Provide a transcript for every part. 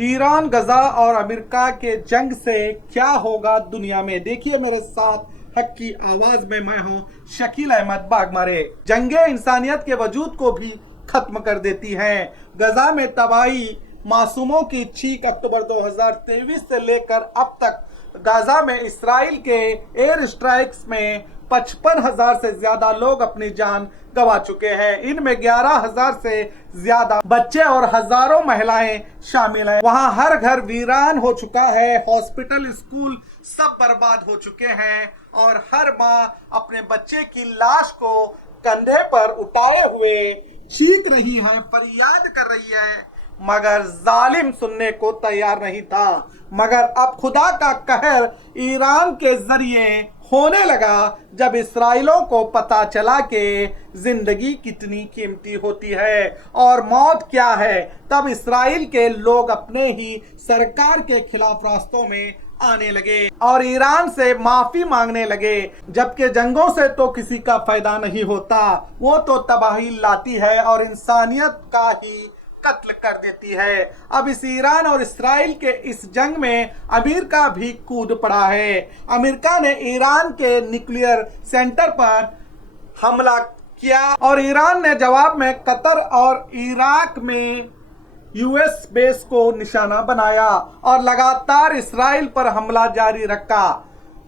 Iran, गजा और America के जंग से क्या होगा दुनिया में। देखिए मेरे साथ हक की आवाज में मैं हूं शकील अहमद बागमारे। जंगे इंसानियत के वजूद को भी खत्म कर देती हैं। गजा में तबाही, मासूमों की चीख। अक्टूबर 2023 से लेकर अब तक गाजा में इसराइल के एयर स्ट्राइक्स में 55,000 से ज्यादा लोग अपनी जान गंवा चुके हैं। इनमें 11,000 से ज्यादा बच्चे और हजारों महिलाएं शामिल हैं। वहां हर घर वीरान हो चुका है। हॉस्पिटल, स्कूल सब बर्बाद हो चुके हैं और हर माँ अपने बच्चे की लाश को कंधे पर उठाए हुए चीख रही है, फरियाद कर रही है, मगर जालिम सुनने को तैयार नहीं था। मगर अब खुदा का कहर ईरान के जरिए होने लगा जब इसराइलों को पता चला कि जिंदगी कितनी कीमती होती है और मौत क्या है। तब इसराइल के लोग अपने ही सरकार के खिलाफ रास्तों में आने लगे और ईरान से माफी मांगने लगे। जबकि जंगों से तो किसी का फायदा नहीं होता, वो तो तबाही लाती है और इंसानियत का ही कत्ल कर देती है। अब इस ईरान और इसराइल के इस जंग में अमेरिका भी कूद पड़ा है। अमेरिका ने ईरान के न्यूक्लियर सेंटर पर हमला किया और ईरान ने जवाब में कतर और इराक में यूएस बेस को निशाना बनाया और लगातार इसराइल पर हमला जारी रखा।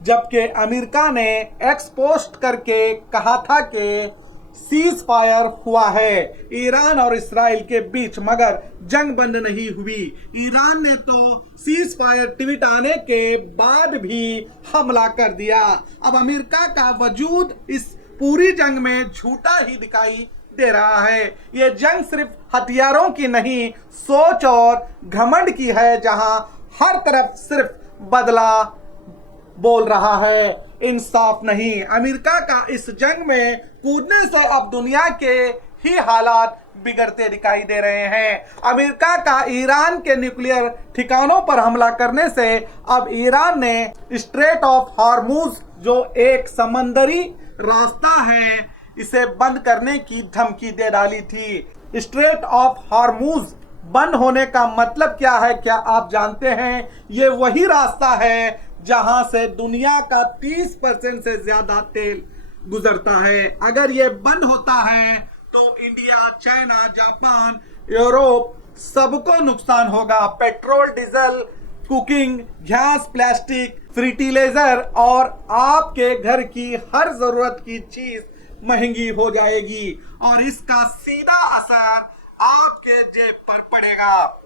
जबकि अमेरिका ने एक्स पोस्ट करके कहा था कि सीज फायर हुआ है ईरान और इसराइल के बीच, मगर जंग बंद नहीं हुई। ईरान ने तो सीज फायर ट्वीट आने के बाद भी हमला कर दिया। अब अमेरिका का वजूद इस पूरी जंग में झूठा ही दिखाई दे रहा है। ये जंग सिर्फ हथियारों की नहीं, सोच और घमंड की है, जहां हर तरफ सिर्फ बदला बोल रहा है, इंसाफ नहीं। अमेरिका का इस जंग में कूदने से अब दुनिया के ही हालात बिगड़ते दिखाई दे रहे हैं। अमेरिका का ईरान के न्यूक्लियर ठिकानों पर हमला करने से अब ईरान ने स्ट्रेट ऑफ हॉर्मुज, जो एक समंदरी रास्ता है, इसे बंद करने की धमकी दे डाली थी। स्ट्रेट ऑफ हॉर्मुज बंद होने का मतलब क्या है, क्या आप जानते हैं? ये वही रास्ता है जहां से दुनिया का 30% से ज्यादा तेल गुजरता है। अगर ये बंद होता है तो इंडिया, चाइना, जापान, यूरोप सबको नुकसान होगा। Petrol, diesel, cooking gas, plastic, fertiliser और आपके घर की हर जरूरत की चीज महंगी हो जाएगी और इसका सीधा असर आपके जेब पर पड़ेगा।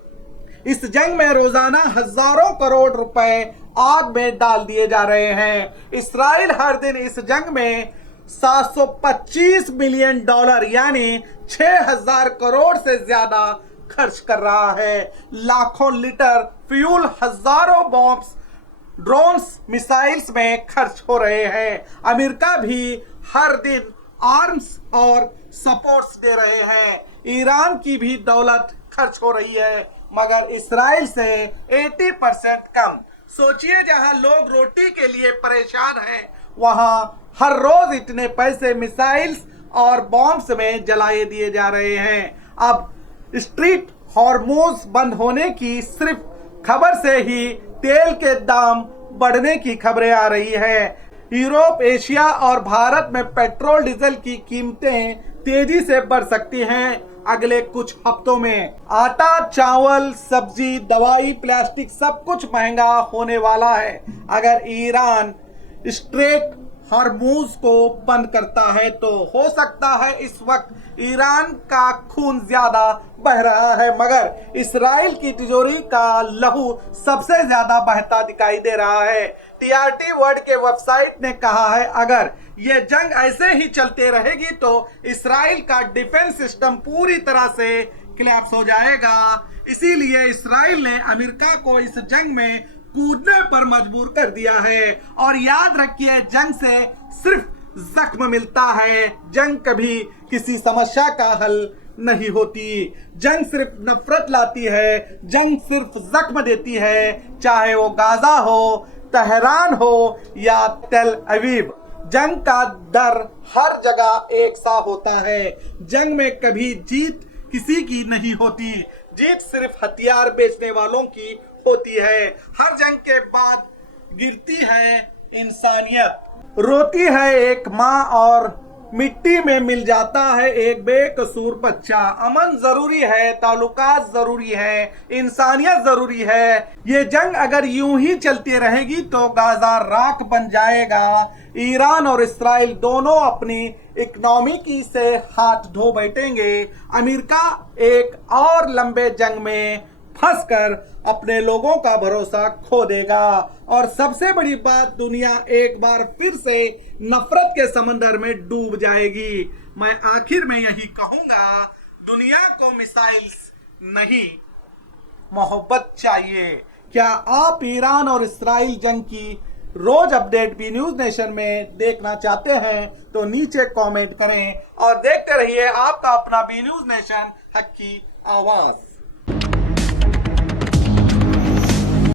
इस जंग में रोजाना हजारों करोड़ रुपए आग में डाल दिए जा रहे हैं। इसराइल हर दिन इस जंग में 725 मिलियन डॉलर यानी 6,000 करोड़ से ज्यादा खर्च कर रहा है। लाखों लीटर फ्यूल, हजारों बॉम्ब्स, ड्रोन्स, मिसाइल्स में खर्च हो रहे हैं। अमेरिका भी हर दिन आर्म्स और सपोर्ट्स दे रहे हैं। ईरान की भी दौलत खर्च हो रही है, मगर इसराइल से 80% कम। सोचिए, जहां लोग रोटी के लिए परेशान हैं, वहां हर रोज इतने पैसे मिसाइल्स और बॉम्ब्स में जलाए दिए जा रहे हैं। अब स्ट्रीट हॉर्मुज बंद होने की सिर्फ खबर से ही तेल के दाम बढ़ने की खबरें आ रही है। यूरोप, एशिया और भारत में पेट्रोल, डीजल की कीमतें तेजी से बढ़ सकती हैं अगले कुछ हफ्तों में। आटा, चावल, सब्जी, दवाई, प्लास्टिक सब कुछ महंगा होने वाला है अगर ईरान स्ट्रेट हॉर्मुज को बंद करता है तो। हो सकता है इस वक्त ईरान का खून ज्यादा बह रहा है, मगर इसराइल की तिजोरी का लहू सबसे ज्यादा बहता दिखाई दे रहा है। टीआरटी वर्ल्ड के वेबसाइट ने कहा है, अगर ये जंग ऐसे ही चलते रहेगी तो इसराइल का डिफेंस सिस्टम पूरी तरह से कोलैप्स हो जाएगा। इसीलिए इसराइल ने अमेरिका को इस जंग में कूदने पर मजबूर कर दिया है। और याद रखिए, जंग से सिर्फ जख्म मिलता है, जंग कभी किसी समस्या का हल नहीं होती। जंग सिर्फ नफरत लाती है, जंग सिर्फ जख्म देती है, चाहे वो गाजा हो, तेहरान हो या तेल अवीव। जंग का डर हर जगह एक सा होता है। जंग में कभी जीत किसी की नहीं होती। जीत सिर्फ हथियार बेचने वालों की होती है। हर जंग के बाद गिरती है इंसानियत, रोती है एक माँ और मिट्टी में मिल जाता है एक बेकसूर बच्चा। अमन जरूरी है, ताल्लुकात जरूरी है, इंसानियत जरूरी है। ये जंग अगर यूं ही चलती रहेगी तो गाजा राख बन जाएगा। ईरान और इस्राइल दोनों अपनी इकोनॉमी से हाथ धो बैठेंगे। अमेरिका एक और लंबे जंग में फंसकर अपने लोगों का भरोसा खो देगा और सबसे बड़ी बात, दुनिया एक बार फिर से नफरत के समंदर में डूब जाएगी। मैं आखिर में यही कहूंगा, दुनिया को मिसाइल्स नहीं, मोहब्बत चाहिए। क्या आप ईरान और इस्राइल जंग की रोज अपडेट बी न्यूज नेशन में देखना चाहते हैं तो नीचे कमेंट करें और देखते रहिए आपका अपना बी न्यूज नेशन, हक की आवाज।